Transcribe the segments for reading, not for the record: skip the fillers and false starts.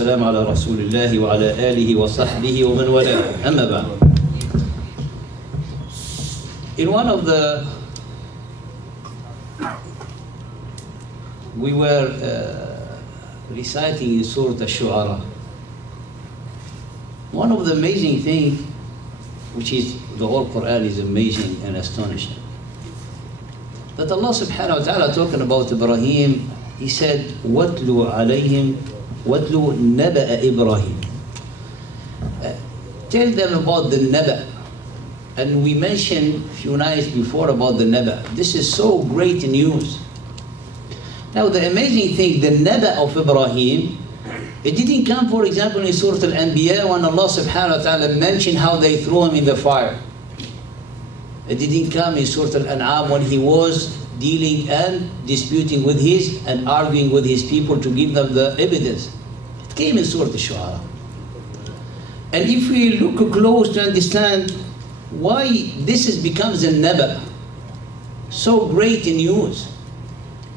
السلام على رسول الله وعلى آله وصحبه ومن والاه. أما بعد. In one of the, we were reciting Surah Al-Shu'ara. One of the amazing things, which is the whole Quran is amazing and astonishing, that Allah subhanahu wa ta'ala talking about Ibrahim, He said, وَاتْلُوا عَلَيْهِمْ وَاتْلُوا نَبَأَ إِبْرَاهِيمَ. Tell them about the Naba. And we mentioned a few nights before about the Naba. This is so great news. Now the amazing thing, the Naba of Ibrahim, it didn't come, for example, in Surah Al-Anbiya when Allah subhanahu wa ta'ala mentioned how they threw him in the fire. It didn't come in Surah Al-An'am when he was dealing and disputing with and arguing with his people to give them the evidence. It came in Surah Al-Shu'ara. And if we look close to understand why this becomes a Naba, so great in news.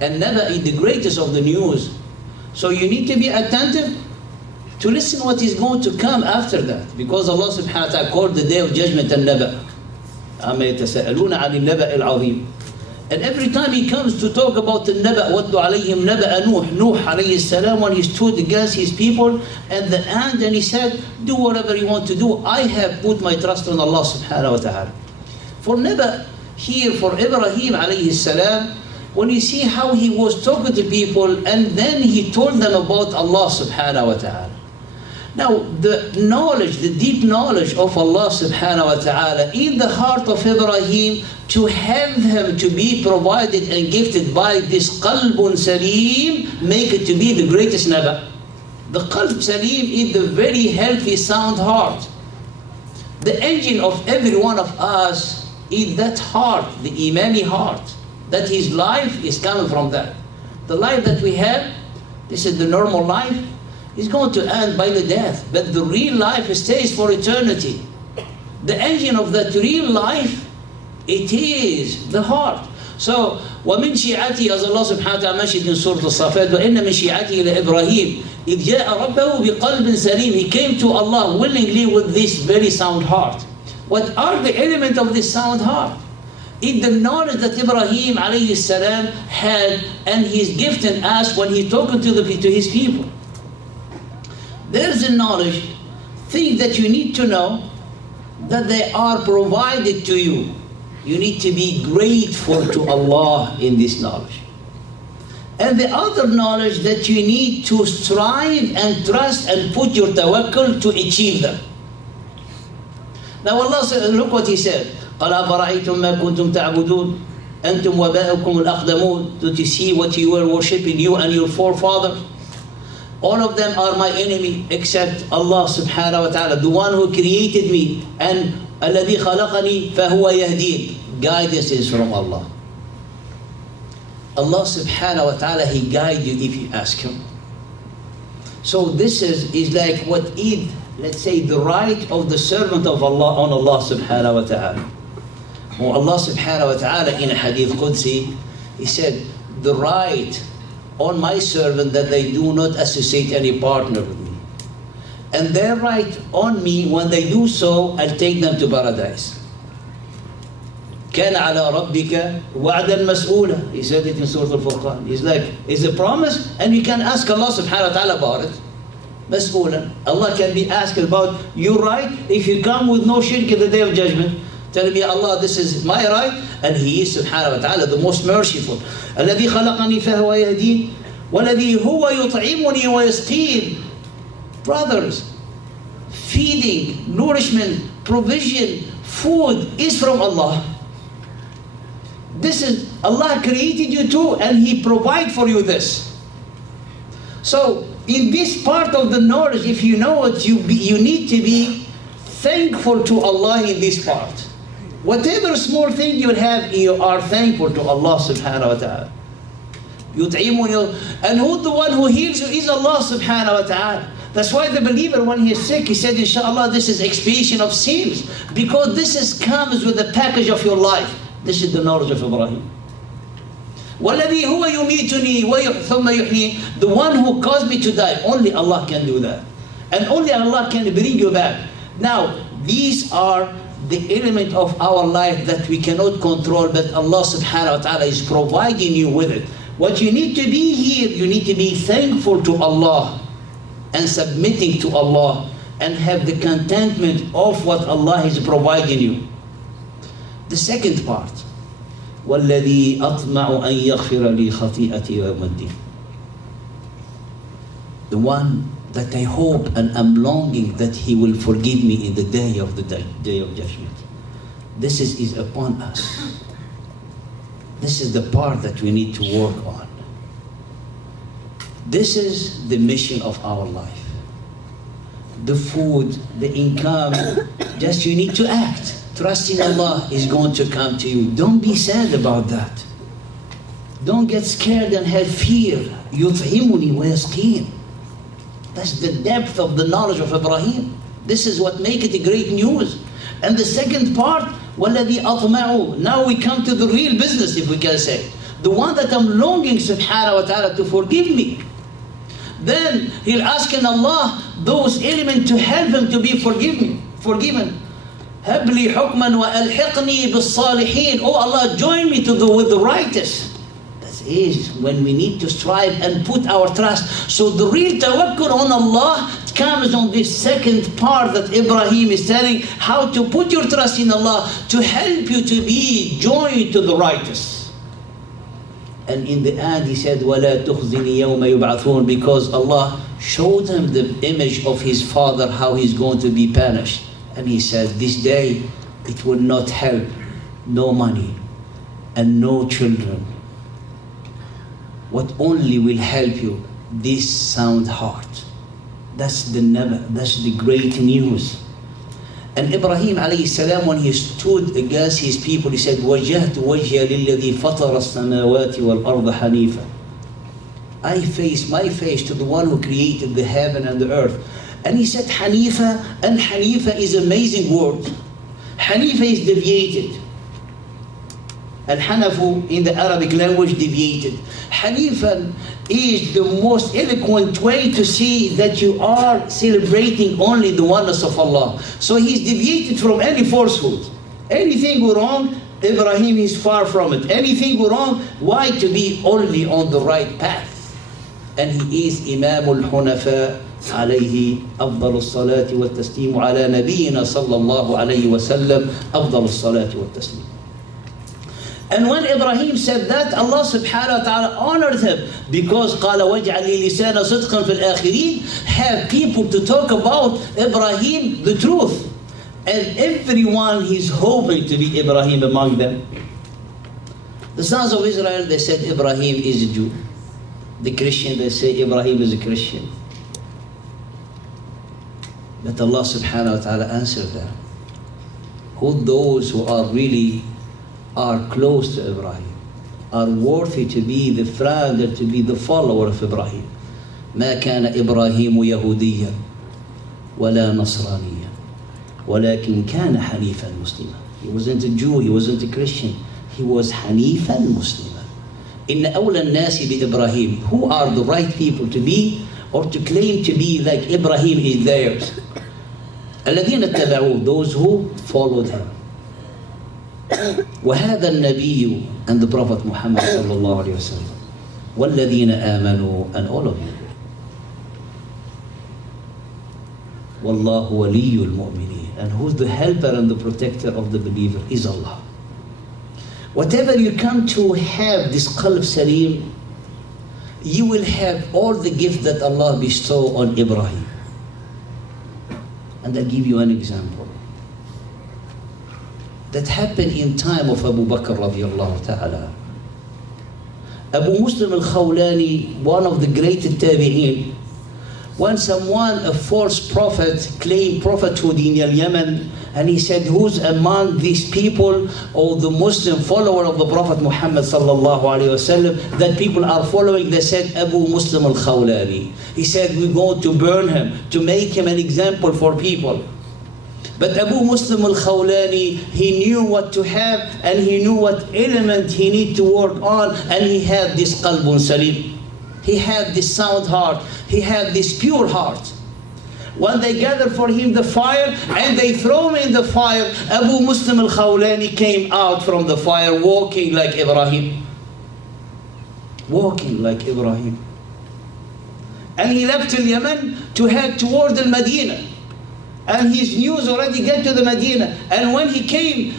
And Naba is the greatest of the news. So you need to be attentive to listen what is going to come after that. Because Allah subhanahu wa ta'ala called the day of judgment al-Naba. أَمَّا يَتَسَأَلُونَ عَنِ النَّبَأِ الْعَظِيمِ. And every time he comes to talk about the Naba, وَاتْلُ عَلَيْهِمْ نَبَأَ Nuh alayhi salam, when he stood against his people and the end, and he said, do whatever you want to do. I have put my trust on Allah subhanahu wa ta'ala. For Naba here, for Ibrahim alayhi salam, when you see how he was talking to people and then he told them about Allah subhanahu wa ta'ala. Now, the knowledge, the deep knowledge of Allah subhanahu wa ta'ala in the heart of Ibrahim, to have him to be provided and gifted by this qalbun salim, make it to be the greatest Naba. The qalb salim is the very healthy, sound heart. The engine of every one of us is that heart, the imani heart. That his life is coming from that. The life that we have, this is the normal life, is going to end by the death. But the real life stays for eternity. The engine of that real life, it is the heart. So, وَمِنْ شِيعَتِهِ, as Allah subhanahu wa ta'ala mentioned in Surah Al-Safat, وَإِنَّ مِنْ شِيعَتِهِ لِإِبْرَاهِيمَ إِذْ جَاءَ رَبَّهُ بِقَلْبٍ سَلِيمٍ. He came to Allah willingly with this very sound heart. What are the elements of this sound heart? In the knowledge that Ibrahim alayhi salam had, and he's gifting us when he's talking to his people. There's a knowledge, things that you need to know, that they are provided to you. You need to be grateful to Allah in this knowledge. And the other knowledge that you need to strive and trust and put your tawakkul to achieve them. Now Allah said, look what He said. قَالَ أَفَرَأَيْتُمْ مَا كُنْتُمْ تَعْبُدُونَ أَنْتُمْ وَبَاءُكُمُ الْأَقْدَمُونَ. To see what you were worshipping, you and your forefathers. All of them are my enemy except Allah subhanahu wa ta'ala, the one who created me. And الَّذِي خَلَقَنِي فَهُوَ يَهْدِينِ. Guidance is from Allah. Allah subhanahu wa ta'ala, He guides you if you ask Him. So this is like what is, let's say, the right of the servant of Allah on Allah subhanahu wa ta'ala. Well, Allah subhanahu wa ta'ala in a hadith Qudsi, He said, the right on my servant that they do not associate any partner with me. And their right on me, when they do so, I'll take them to paradise. كَانَ عَلَىٰ رَبِّكَ وَعْدًا مَسْئُولًا. He said it in Surah Al-Furqan. It's like, it's a promise, and you can ask Allah subhanahu wa ta'ala about it. Mas'ulan. Allah can be asked about your right if you come with no shirk in the day of judgment. Tell me, Allah, this is my right, and He is subhanahu wa ta'ala the most merciful. الَّذِي خَلَقَنِي فَهُوَ يَهْدِينِ وَالَّذِي هُوَ يُطْعِمُنِي وَيَسْقِينِ. Brothers, feeding, nourishment, provision, food is from Allah. This is, Allah created you too, and He provides for you this. So, in this part of the knowledge, if you know it, you need to be thankful to Allah in this part. Whatever small thing you have, you are thankful to Allah subhanahu wa ta'ala. And who the one who heals you is Allah subhanahu wa ta'ala. That's why the believer, when he is sick, he said, inshallah, this is expiation of sins. Because this comes with the package of your life. This is the knowledge of Ibrahim. وَالَّذِي هُوَ يُمِيتُنِي ثُمَّ يُحْيِينِ. The one who caused me to die, only Allah can do that. And only Allah can bring you back. Now, these are the element of our life that we cannot control, but Allah subhanahu wa ta'ala is providing you with it. What you need to be here, you need to be thankful to Allah and submitting to Allah and have the contentment of what Allah is providing you. The second part, وَالَّذِي أَطْمَعُ أَن يَغْفِرَ لِي خَطِيئَتِي يَوْمَ الدِّينِ. The one that I hope and am longing that He will forgive me in the day of judgment. This is upon us. This is the part that we need to work on. This is the mission of our life. The food, the income, just you need to act. Trusting Allah is going to come to you. Don't be sad about that. Don't get scared and have fear. يُطْعِمُنِي وَيَسْقِينِ. That's the depth of the knowledge of Ibrahim. This is what makes it a great news. And the second part, وَالَّذِي أَطْمَعُ. Now we come to the real business, if we can say. The one that I'm longing, subhanahu wa ta'ala, to forgive me. Then he'll ask in Allah those elements to help him to be forgiven. هَبْ لِي حُكْمًا وَأَلْحِقْنِي بِالصَّالِحِينَ. Oh Allah, join me with the righteous. That is when we need to strive and put our trust. So the real tawakkul on Allah comes on this second part that Ibrahim is telling, how to put your trust in Allah to help you to be joined to the righteous. And in the end he said, وَلَا تُخْزِنِي يَوْمَ يُبْعَثُونَ, because Allah showed him the image of his father, how he's going to be punished. And he said, this day it will not help, no money and no children. What only will help you? This sound heart. That's the great news. And Ibrahim alayhi salam, when he stood against his people, he said, وَجَهْتُ وَجْهِيَ لِلَّذِي فَطَرَ السَّمَاوَاتِ وَالْأَرْضَ حَنِيفًا. I face my face to the one who created the heaven and the earth. And he said Hanifa, and Hanifa is an amazing word. Hanifa is deviated. Al-Hanafu in the Arabic language, deviated. Hanifan is the most eloquent way to see that you are celebrating only the oneness of Allah. So he's deviated from any falsehood. Anything go wrong, Ibrahim is far from it. Anything go wrong, why? To be only on the right path. And he is Imam al-Hunafa, عليه أفضل الصلاة والتسليم على نبينا صلى الله عليه وسلم أفضل الصلاة والتسليم. And when Ibrahim said that, Allah subhanahu wa ta'ala honored him, because قال واجعل لي لسان صدق في الآخرين, have people to talk about Ibrahim, the truth. And everyone is hoping to be Ibrahim among them. The sons of Israel, they said Ibrahim is a Jew. The Christian, they say Ibrahim is a Christian. But Allah subhanahu wa ta'ala answered them. Who those who are really close to Ibrahim, are worthy to be the friend, to be the follower of Ibrahim. ما كان إبراهيم يهوديا ولا نصرانيا ولكن كان حنيفا مسلما. He wasn't a Jew, he wasn't a Christian, he was حنيفا مسلما. إن أولى الناس بإبراهيم. Who are the right people to be or to claim to be like Ibrahim is theirs? الذين اتبعوه, those who followed him. وهذا النبي, and the Prophet Muhammad صلى الله عليه وسلم. والذين آمنوا, and all of you. والله ولي المؤمنين, and who's the helper and the protector of the believer is Allah. Whatever you come to have this qalb salim, you will have all the gifts that Allah bestowed on Ibrahim. And I'll give you an example. That happened in time of Abu Bakr radiallahu ta'ala. Abu Muslim al-Khawlani, one of the great tabi'in, when someone, a false prophet, claimed prophethood in Yemen, and he said, who's among these people, or the Muslim follower of the Prophet Muhammad sallallahu alayhi wasallam, that people are following? They said, Abu Muslim al-Khawlani. He said, we're going to burn him, to make him an example for people. But Abu Muslim al-Khawlani, he knew what to have and he knew what element he need to work on, and he had this qalbun salim. He had this sound heart. He had this pure heart. When they gathered for him the fire and they throw him in the fire, Abu Muslim al-Khawlani came out from the fire walking like Ibrahim. Walking like Ibrahim. And he left to Yemen to head toward the Medina. And his news already get to the Medina. And when he came,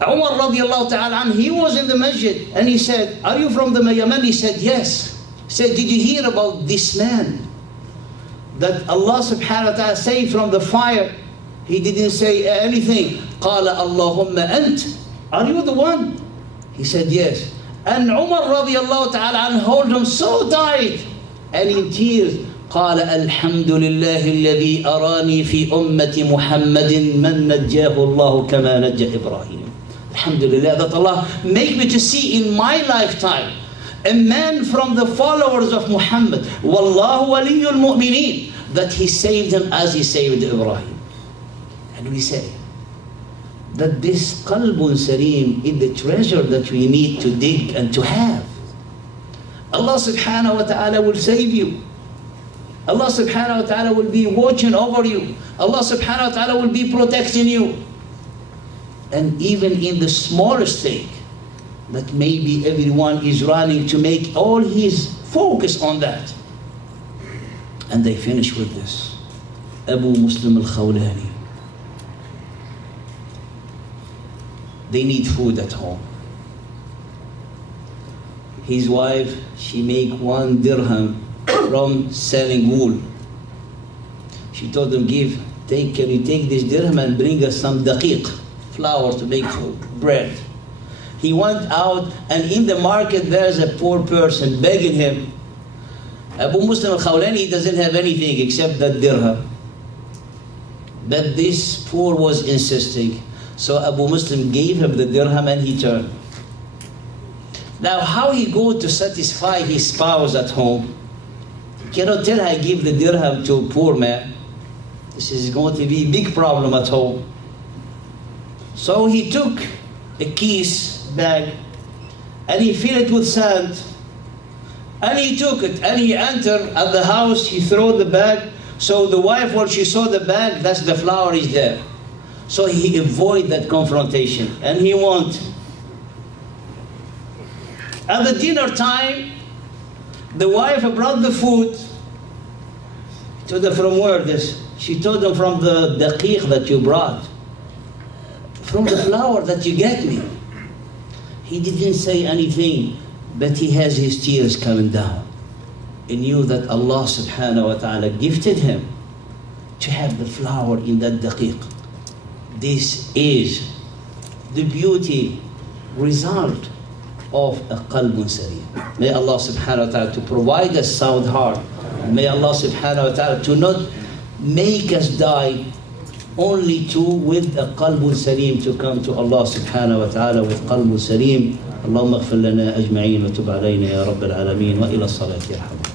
Umar radiallahu ta'ala anhu, he was in the masjid. And he said, are you from the Yemen? He said, yes. He said, did you hear about this man that Allah subhanahu wa ta'ala saved from the fire? He didn't say anything. قال اللهم أنت. Are you the one? He said, yes. And Umar radiallahu ta'ala anhu hold him so tight. And in tears, قال الحمد لله الذي أراني في أمة محمد من نجاه الله كما نجى إبراهيم. Alhamdulillah, that Allah make me to see in my lifetime a man from the followers of Muhammad, Wallahu waliyul mu'mineen, that he saved him as he saved Ibrahim. And we say that this qalbun salim is the treasure that we need to dig and to have. Allah subhanahu wa ta'ala will save you. Allah subhanahu wa ta'ala will be watching over you. Allah subhanahu wa ta'ala will be protecting you. And even in the smallest thing, that maybe everyone is running to make all his focus on that. And they finish with this. Abu Muslim al-Khawlani. They need food at home. His wife, she make 1 dirham from selling wool. She told him, can you take this dirham and bring us some daqiq, flour to make bread. He went out, and in the market there's a poor person begging him. Abu Muslim al-Khawlani doesn't have anything except that dirham. But this poor was insisting. So Abu Muslim gave him the dirham and he turned. Now how he go to satisfy his spouse at home? He cannot tell I give the dirham to a poor man. This is going to be a big problem at home. So he took a keys bag and he filled it with sand. And he took it and he entered at the house, he threw the bag. So the wife, when she saw the bag, that's the flour is there. So he avoided that confrontation and he went. At the dinner time, the wife brought the food. Told her, from where this? She told him, from the daqiq that you brought. From the flour that you get me. He didn't say anything, but he has his tears coming down. He knew that Allah subhanahu wa ta'ala gifted him to have the flour in that daqiq. This is the beauty result of a qalbun salim. May Allah subhanahu wa ta'ala to provide us sound heart. May Allah subhanahu wa ta'ala to not make us die, only to with a qalbun salim, to come to Allah subhanahu wa ta'ala with qalbun salim. اللهم اغفر لنا أجمعين وتب علينا يا رب العالمين وإلى الصلاة يرحمنا.